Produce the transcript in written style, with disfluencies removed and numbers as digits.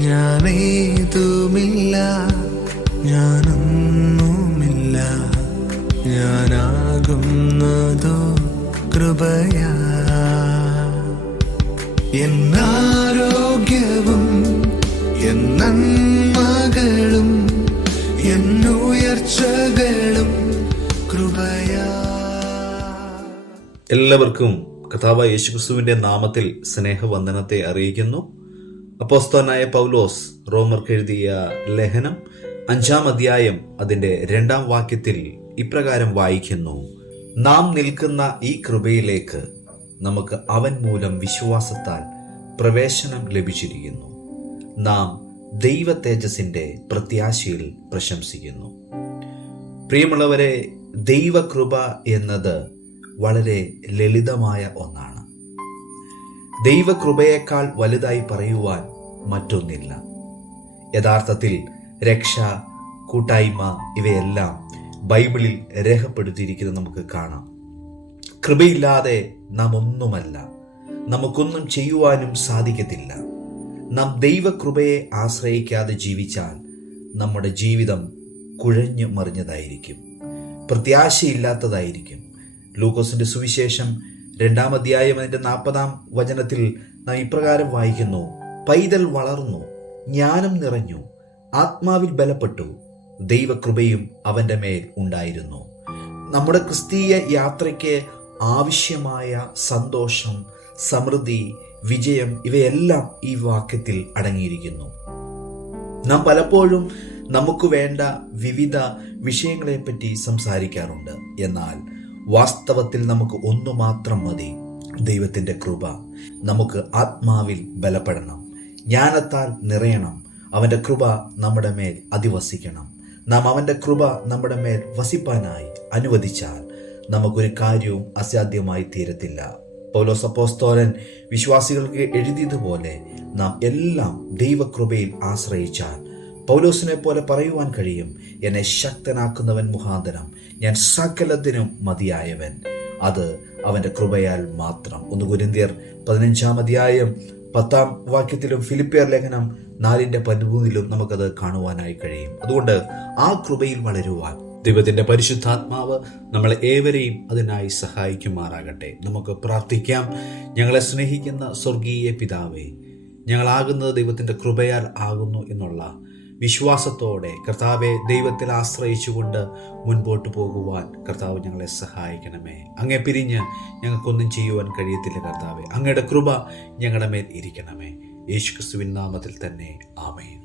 ഞാനേതുമില്ല, ഞാനൊന്നുമില്ല, ഞാനാകുന്നതോ കൃപയാ. എന്നാരോഗ്യവും എന്നന്മകളും എന്നുയർച്ചകളും കൃപയാ. എല്ലാവർക്കും കർത്താവായ യേശുക്രിസ്തുവിന്റെ നാമത്തിൽ സ്നേഹവന്ദനത്തെ അറിയിക്കുന്നു. അപ്പോസ്തലനായ പൗലോസ് റോമർക്ക് എഴുതിയ ലേഖനം 5-ാം അധ്യായം അതിന്റെ 2-ാം വാക്യത്തിൽ ഇപ്രകാരം വായിക്കുന്നു: നാം നിൽക്കുന്ന ഈ കൃപയിലേക്ക് നമുക്ക് അവൻ മൂലം വിശ്വാസത്താൽ പ്രവേശനം ലഭിച്ചിരിക്കുന്നു. നാം ദൈവ തേജസ്സിന്റെ പ്രത്യാശയിൽ പ്രശംസിക്കുന്നു. പ്രിയമുള്ളവരെ, ദൈവകൃപ എന്നത് വളരെ ലളിതമായ ഒന്നാണ്. ദൈവകൃപയേക്കാൾ വലുതായി പറയുവാൻ മറ്റൊന്നില്ല. യഥാർത്ഥത്തിൽ രക്ഷ, കൂട്ടായ്മ ഇവയെല്ലാം ബൈബിളിൽ രേഖപ്പെടുത്തിയിരിക്കുന്നത് നമുക്ക് കാണാം. കൃപയില്ലാതെ നാം ഒന്നുമല്ല, നമുക്കൊന്നും ചെയ്യുവാനും സാധിക്കത്തില്ല. നാം ദൈവകൃപയെ ആശ്രയിക്കാതെ ജീവിച്ചാൽ നമ്മുടെ ജീവിതം കുഴഞ്ഞു മറിഞ്ഞതായിരിക്കും, പ്രത്യാശയില്ലാത്തതായിരിക്കും. ലൂക്കോസിന്റെ സുവിശേഷം 2-ാം അധ്യായം അതിന്റെ 40-ാം വചനത്തിൽ നാം ഇപ്രകാരം വായിക്കുന്നു: പൈതൽ വളർന്നു, ജ്ഞാനം നിറഞ്ഞു, ആത്മാവിൽ ബലപ്പെട്ടു, ദൈവകൃപയും അവന്റെ മേൽ ഉണ്ടായിരുന്നു. നമ്മുടെ ക്രിസ്തീയ യാത്രയ്ക്ക് ആവശ്യമായ സന്തോഷം, സമൃദ്ധി, വിജയം ഇവയെല്ലാം ഈ വാക്യത്തിൽ അടങ്ങിയിരിക്കുന്നു. നാം പലപ്പോഴും നമുക്ക് വേണ്ട വിവിധ വിഷയങ്ങളെപ്പറ്റി സംസാരിക്കാറുണ്ട്. എന്നാൽ വാസ്തവത്തിൽ നമുക്ക് ഒന്നു മാത്രം മതി: ദൈവത്തിന്റെ കൃപ. നമുക്ക് ആത്മാവിൽ ബലപ്പെടണം, ജ്ഞാനത്താൽ നിറയണം, അവന്റെ കൃപ നമ്മുടെ മേൽ അധിവസിക്കണം. നാം അവന്റെ കൃപ നമ്മുടെ മേൽ വസിപ്പാനായി അനുവദിച്ചാൽ നമുക്കൊരു കാര്യവും അസാധ്യമായി തീരത്തില്ല. പൗലോസ് അപ്പോസ്തലൻ വിശ്വാസികൾക്ക് എഴുതിയതുപോലെ നാം എല്ലാം ദൈവകൃപയിൽ ആശ്രയിച്ചാൽ പൗലോസിനെ പോലെ പറയുവാൻ കഴിയും: എന്നെ ശക്തനാക്കുന്നവൻ മുഖാന്തരം ഞാൻ സകലത്തിനും മതിയായവൻ. അത് അവന്റെ കൃപയാൽ മാത്രം. 1 കൊരിന്ത്യർ 15-ാം അധ്യായം 10-ാം വാക്യത്തിലും ഫിലിപ്പിയർ ലേഖനം 4-ന്റെ 13-ലും നമുക്കത് കാണുവാനായി കഴിയും. അതുകൊണ്ട് ആ കൃപയിൽ വളരുവാൻ ദൈവത്തിന്റെ പരിശുദ്ധാത്മാവ് നമ്മളെ ഏവരെയും അതിനായി സഹായിക്കുമാറാകട്ടെ. നമുക്ക് പ്രാർത്ഥിക്കാം. ഞങ്ങളെ സ്നേഹിക്കുന്ന സ്വർഗീയ പിതാവേ, ഞങ്ങളാകുന്നത് ദൈവത്തിന്റെ കൃപയാൽ ആകുന്നു എന്നുള്ള വിശ്വാസത്തോടെ കർത്താവെ ദൈവത്തിൽ ആശ്രയിച്ചുകൊണ്ട് മുൻപോട്ട് പോകുവാൻ കർത്താവ് ഞങ്ങളെ സഹായിക്കണമേ. അങ്ങേ പിരിഞ്ഞ് ഞങ്ങൾക്കൊന്നും ചെയ്യുവാൻ കഴിയത്തില്ല കർത്താവെ. അങ്ങയുടെ കൃപ ഞങ്ങളുടെ മേൽ ഇരിക്കണമേ. യേശുക്രിസ്തുവിൻ നാമത്തിൽ തന്നെ ആമേൻ.